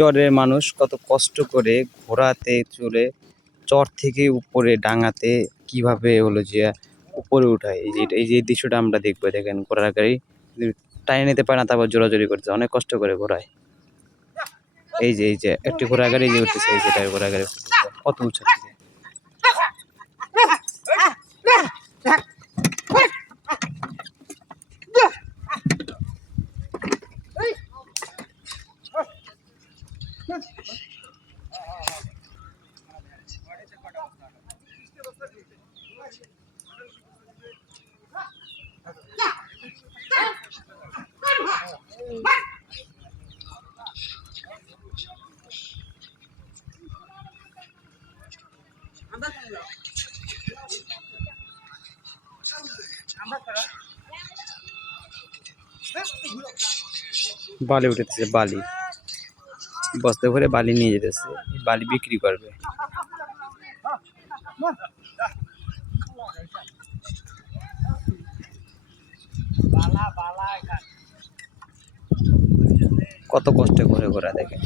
চরের মানুষ কত কষ্ট করে ঘোড়াতে চলে চর থেকে উপরে ডাঙাতে কিভাবে হলো যে উপরে উঠায়। এই যে দৃশ্যটা আমরা দেখবো, দেখেন ঘোড়ার গাড়ি টাইনে নিতে পারে না, তারপর জোরাজোরি করছে, অনেক কষ্ট করে ঘোড়ায়। এই যে একটি ঘোড়া গাড়ি যে উঠতেছে, এই যেটা ঘোড়া গাড়ি কত উঁচু থেকে। বালি উঠেছে, বালি বস্তা করে বালি নিয়ে যেতেছে, বালি বিক্রি করবে। কত কষ্ট করে ঘোরা দেখে।